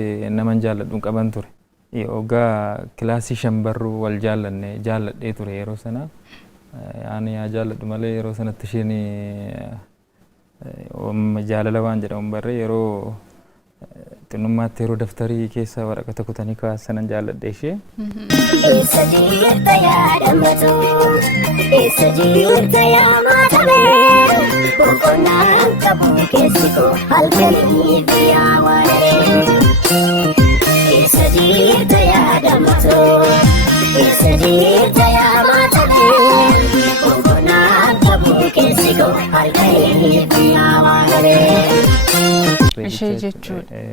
naman jaalladhu qaban ture. Ogaa kilaasii shambarru wal jaalladhee ture yeroo sana. Ani yaa jaalladhu malee yeroo sanatti isheen jaalala waan jedhamu barre yeroo xinnummaatti yeroo daftarii keessa waraqata kutanii kaasanan jaalladhe ishee. Isa jirta yaadamatu, isa jirta yaamatame, boqonnaan qabu keessi koo halkanii fi yaawwaanee. Isa jirta yaadamatu, isa jirta yaamatame, boqonnaan qabu keessi koo halkanii fi yaawwaanee. Ishee jechuudha.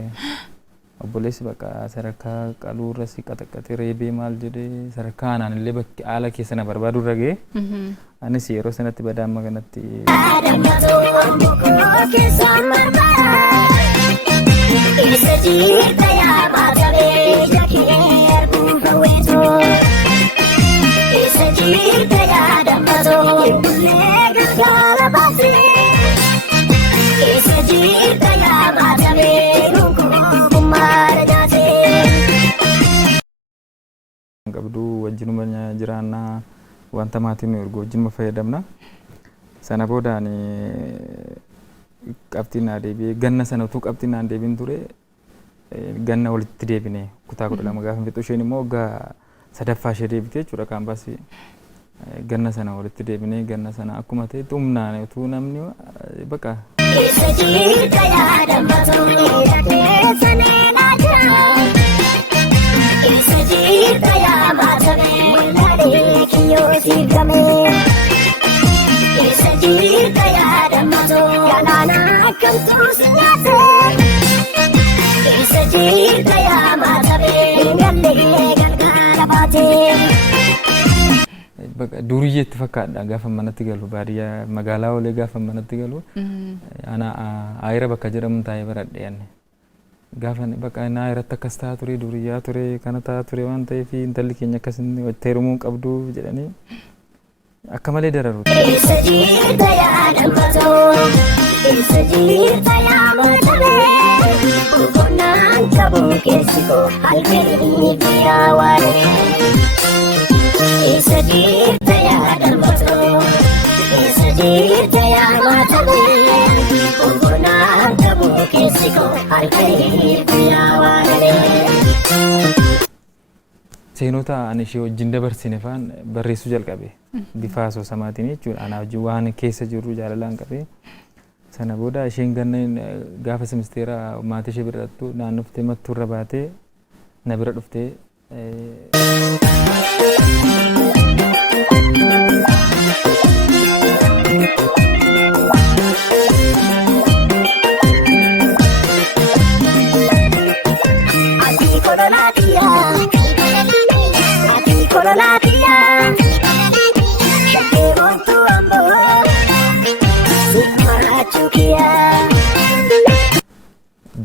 Obboleessi bakka sadarkaa qaluu irra si qaxaqatee reebee maal jedhee sadarkaa aanaan illee bakki haala keessa na barbaadu irra ga'e. Anis yeroo sanatti badaamma kanatti. Isa jirta yaamatame jakeertuu hawweetoo. Isa jirta yaadamatoo bullee gargaara baasee. Isa jirta yaamatame gunkumaa jaatee. Qabduu wajjinuma jiraannaa wanta maatiin nu ergu wajjinuma fayyadamna. Sana boodaan qabxiin naa deebi'ee ganna sana utuu qabxiin naan deebiin ture ganna walitti deebine kutaa 12 gaafa fixu isheen immoo waggaa sadaffaa ishee deebitee jechuudha kaampaasii. Ganna sana walitti deebine ganna sana akkuma ta'e humnaan utuu namni baqa. Isa jirta yaadamatu keessa neenaa jira. Isa jirta yaamatame laadhee kiyyoo siifame. Isa jirta yaadamatu galaanaa akkamtuu si nyaate. Isa jirta yaamatame gallee galgala baatee. Duriyyeetti fakkaadha gaafa manatti galu baadiyyaa magaalaa olee gaafa manatti galu ana ayira bakka jedhamu taa'ee baradhe yanne gaafa bakka na ayiratti akkas ta'a ture duriyyaa ture kana ta'a ture waan ta'eef intalli keenya akkasinni walitti heerumuu qabdu jedhanii akka malee dararu. Isa jirta yaadamatu, isa jirta yaamatame, boqonnaan qabu keessi koo halkanii fi yaawwaanee. Isa jirta yaadamatu, isa jirta yaamatame, boqonnaan qabu keessi koo halkanii fi yaawwaanee. Seenota ani ishee wajjin dabarsine faan barreessuu jalqabe bifa asoosamaatiin jechuudha. Ana wajjin waan keessa jiru jaalalaan qabe. Sana booda isheen ganna gaafa simisteera maatii ishee bira dhuftu naannoftee mattuu irra baatee na bira dhuftee.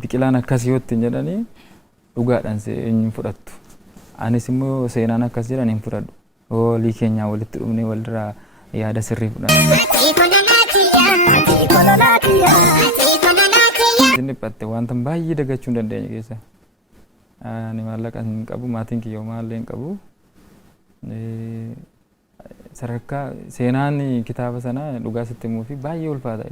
Biqilaan akkasii yoo ittiin jedhanii dhugaadhaan hin fudhattu. Anis immoo seenaan akkas jedhan hin fudhadhu. Walii keenyaa walitti dhufnee walirraa yaada sirrii fudhanna. Dhiphatte wanta baay'ee dagachuu hin dandeenye keessa. Ani maallaqa hin qabu maatiin kiyyoo maallee hin qabu. Sadarkaa seenaan kitaaba sana dhugaa sitti himuu fi baay'ee ulfaata.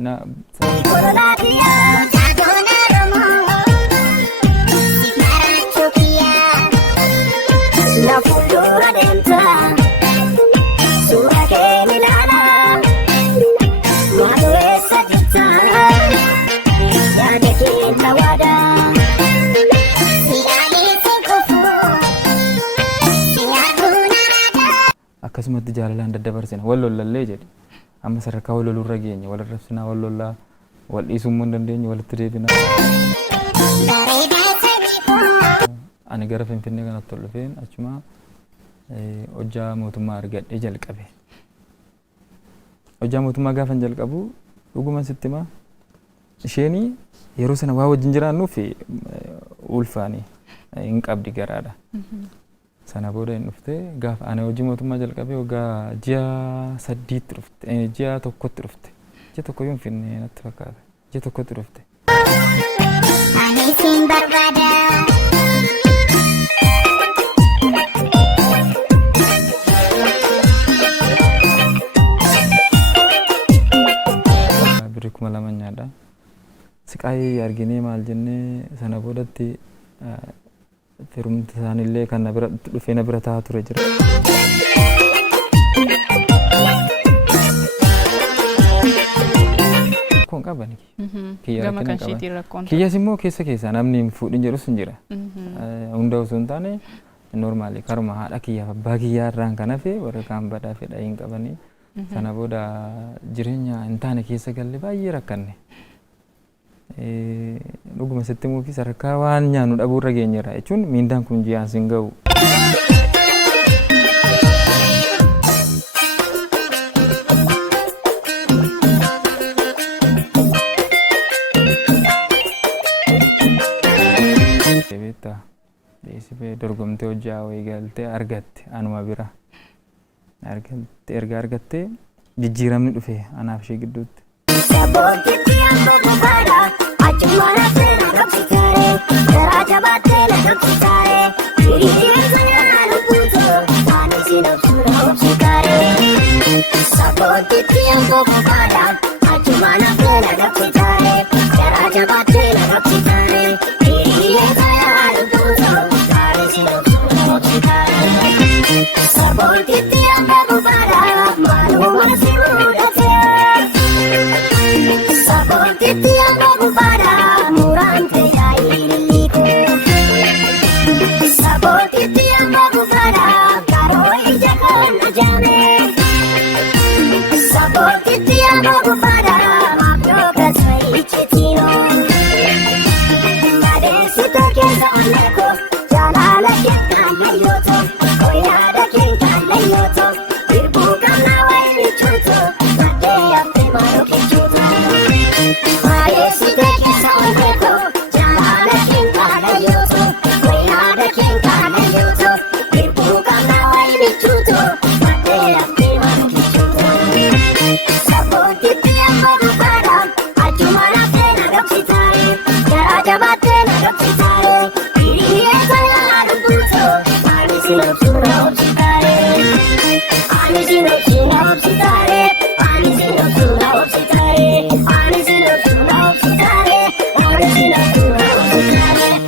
Na fuuldura deemta suura kee ilaala maaloo eessa jirta yaada kee na waada siyaadee sinkufu siyaaduu naraada. Akkasumatti jaalalaan daddabarsina wal lollallee jedhe amma sadarkaa wal lolurra geenye wal arrabsinaa wal lollaa wal dhiisuu hin dandeenye walitti deebina. Ani gara Finfinnee kanatti ol dhufeen achuma hojjaa mootummaa argadhee jalqabe. Hojjaa mootummaa gaafan jalqabu dhuguma sitti himaa isheen yeroo sana waa wajjin jiraannuuf ulfaanii hin qabdi garaadha. Sana booda hin dhufte gaafa ani hojii mootummaa jalqabee waggaa ji'a 8 dhufte ji'a 1 dhufte ji'a 1 yoo hin finne natti fakkaata ji'a 1 dhufte. Ani sin barbaada. arginee maal jennee sana boodatti firumti isaanillee kan na bira dhufee na bira taa'aa ture jira. Kun qabani. Gama kan isheetiin rakkoon. Kiyyas immoo keessa namni hin fuudhin jedhus hin jira. Hunda osoo hin taane normaali karuma haadha kiyyaaf abbaa kiyyaa irraan kan hafe warra kaan badaa fedha hin qabanii. Sana booda jireenya hin taane keessa galle baay'ee rakkanne. Dhuguma sitti muufii sadarkaa waan nyaannu dhabuurra geenyeerra jechuun miindaan kun ji'aan sin ga'u. Deesifee dorgomtee hojjaa wayii galtee argatte anuma bira. Erga argattee jijjiiramni dhufe anaaf ishee gidduutti. I'm